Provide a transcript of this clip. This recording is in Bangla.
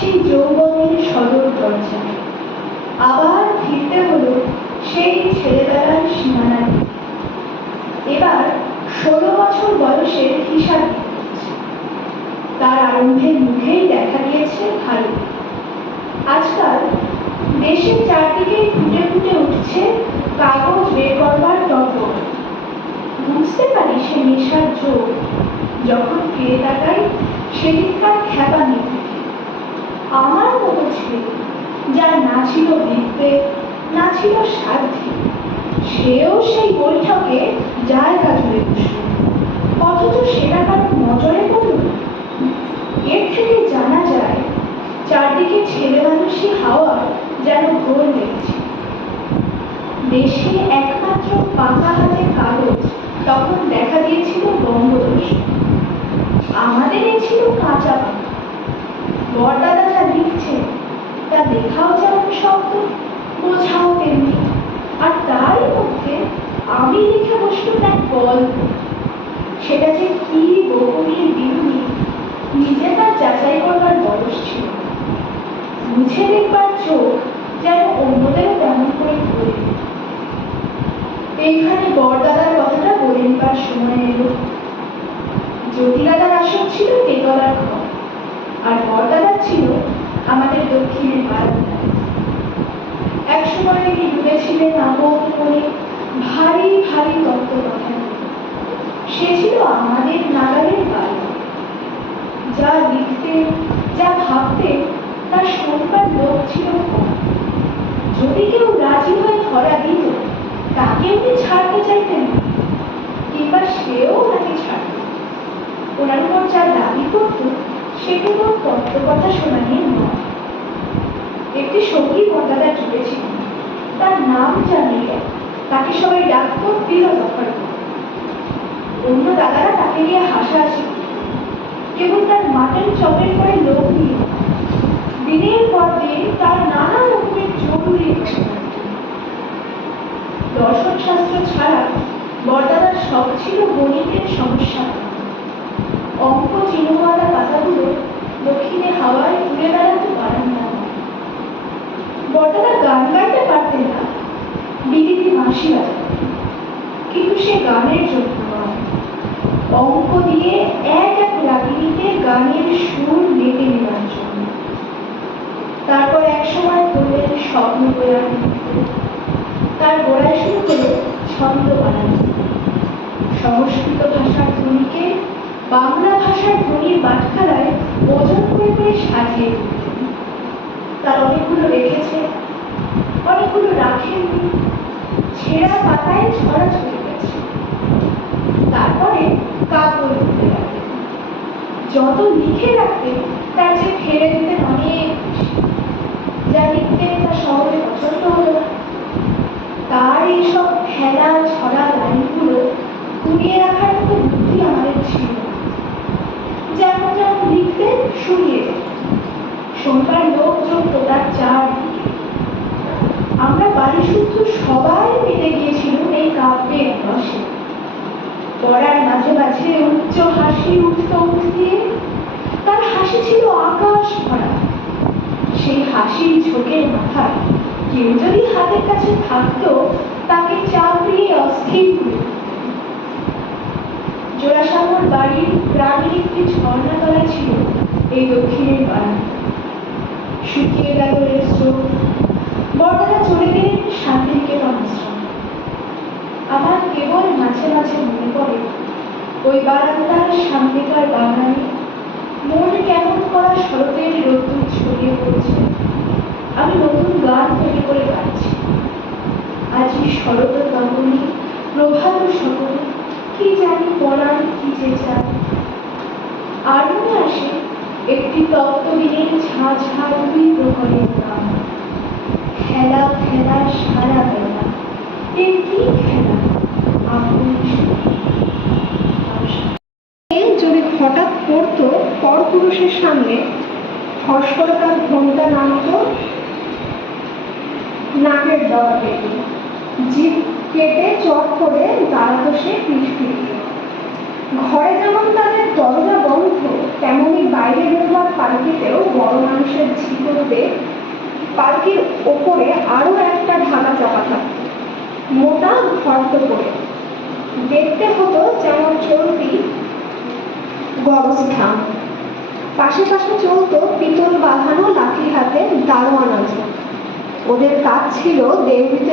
সেই যৌবনের সদর দরজা। আবার ফিরতে হলো সেই ছেলেবেলার সীমানা। এবার 16 বছর বয়সের হিসাব দিচ্ছে। তার আরম্ভের মুখেই দেখা দিয়েছে ভালো। আজকাল দেশের চারদিকেই ফুটে ফুটে উঠছে কাগজ বের করবার টগবগ। বুঝতে পারি সে নেশার যোগ। যখন ফিরে তাকাই সেদিনকার খ্যাপা নিতে আমার মতো ছেলে, যার না ছিল বিদ্যে, না ছিল সাধ্যি, সেও সেই বৈঠকে জায়গা জুড়ে বসল। অথচ সেটা কারণ নজরে পড়ল। এর থেকে জানা যায় চারদিকে ছেলে মানুষই হাওয়া যেন ঘোর লেগেছে। দেশে একমাত্র পাকা হাতে কাগজ তখন দেখা দিয়েছিল বঙ্গদর্শন। আমাদের এ ছিল কাঁচা পাকা। বড়দাদা যা লিখছে তা লেখাও যেমন শব্দ, বোঝাও তেমনি। আর তারই মধ্যে আমি লিখে বসলাম এক গল্প। সেটা যে কি বকুনির বিরুদ্ধে নিজে তার যাচাই করবার বয়স ছিল। মুছে দেখবার চোখ যেন অন্যদেরও তেমন করে ঘুরে। এইখানে বড়দাদার কথাটা বলে নিবার সময় এলো। জ্যোতিদাদার আসন ছিল তেতলার ঘর, আর বড়দাদার ছিল আমাদের দক্ষিণের বারান্দায়। একসময় তিনি ডুবেছিলেন আপন মনে ভারী ভারী তত্ত্ব কথা। সে ছিল আমাদের নাগালের বাইরে। যা লিখতে, যা ভাবতে তার শুনবার লোক ছিল কম। যদি কেউ রাজি হয়ে ধরা দিত তাকে উনি ছাড়তে চাইতেন, কিংবা সেও ওনাকে ছাড়ত। ওনার উপর যা দাবি করত সে কেবল তত্ত্ব কথা শোনা নিয়ে নয়। একটি সঙ্গী বড়দাদা জুটেছিল, তার নাম জানিয়ে তাকে সবাই ডাকত ফিলোজফার। অন্য দাদারা তাকে নিয়ে হাসাহাসি, কেবল তার মাটন চপের পরে লোক নিয়ে দিনের পর দিন তার নানা রকমের জরুরি দর্শন শাস্ত্র ছাড়া বড়দাদার শখ ছিল গণিতের সমস্যা। অঙ্ক চিহ্নওয়ালা পাতাগুলো দক্ষিণে হাওয়ায় ঘুরে বেড়াতে পারেন না। বড়দাদা গান গাইতে পারতেন না, বিলিতি বাঁশি বাজাতেন, কিন্তু সে গানের জন্য নয়, অঙ্ক দিয়ে এক এক রাগিনীতে গানের সুর মেটে নেওয়ার জন্য। তারপর এক সময় বললেন স্বপ্ন বইয়ার। তার গোড়ায় শুরু হলো ছন্দ বানানো। সংস্কৃত ভাষার ধ্বনিকে বাংলা ভাষার ধ্বনির বাটখারায় ওজন করে করে সাজিয়ে তুলতেন। তার অনেকগুলো রেখেছে, অনেকগুলো রাখেননি, ছেঁড়া পাতায় ছড়া ছড়ে গেছে। তারপরে কাগজ দিতে রাখতেন। যত লিখে রাখতেন তার যে ফেলে দিতেন অনেক বেশি। যা লিখতেন তা সহজে পছন্দ হলো না। তার এইসব ফেলা ছড়া লাইনগুলো কুড়িয়ে রাখার মতো বুদ্ধি আমাদের ছিল না। যেমন যেমন লিখতেন শুনিয়ে যেতেন। শোনবার লোক জমত তার চারদিকে। আমরা বাড়ি শুদ্ধ সবাই মেতে গিয়েছিলাম এই কাব্যের রসে। পড়ার মাঝে মাঝে উচ্চ হাসি উঠত মুখ দিয়ে। তার হাসি ছিল আকাশ ভরা। সেই হাসির ঝোঁকের মাথায় কেউ যদি হাতের কাছে থাকতো তাকে চাপড়িয়ে অস্থির করে তুলতেন। জোড়াসাগর বাড়ির গ্রামের একটি ঝর্ণা তলা ছিল এই দক্ষিণের বারান্দা। শুকিয়ে গেল এর স্রোত। বড়দাদা চলে গেলেন শান্তিনিকেতন আশ্রমে। আমার কেবল মাঝে মাঝে মনে পড়ে ওই বারান্দার সামনেকার বাগানে মন কেমন করা শরতের রোদ্দুর ছড়িয়ে পড়ছে। আমি নতুন গান তৈরি করে গাইছি। আজি শরৎ গগনে প্রভাত সকলে কি জানি পড়ার কি যে চায়। আর মনে আসে একটি তপ্তদিনের ঝাঁ ঝাঁ দুই প্রহরের গান। খেলা খেলা সারা বেলা, এ কি খেলা যদি হঠাৎ পড়তো পরপুরুষের সামনে, ফসফর তার ঘোমটা নামতো নাকের ডগাতে, জিভ কেটে চট করে দাঁড়াতো সে পিঠ ফিরিয়ে। ঘরে যেমন তাদের দরজা বন্ধ, তেমনি বাইরে বেরোবার পালকিতেও বড় মানুষের ঝিকর বেগ, পালকির ওপরে আরো একটা ঢাকা চাপা থাকত, মোটা ঘর্ত করে। দেখতে হতো যেমন চলতি গরজঠাম। পাশে পাশে চলতো পিতল বাঁধানো লাঠি হাতে দারোয়ান আছে। ওদের কাজ ছিল দেউড়িতে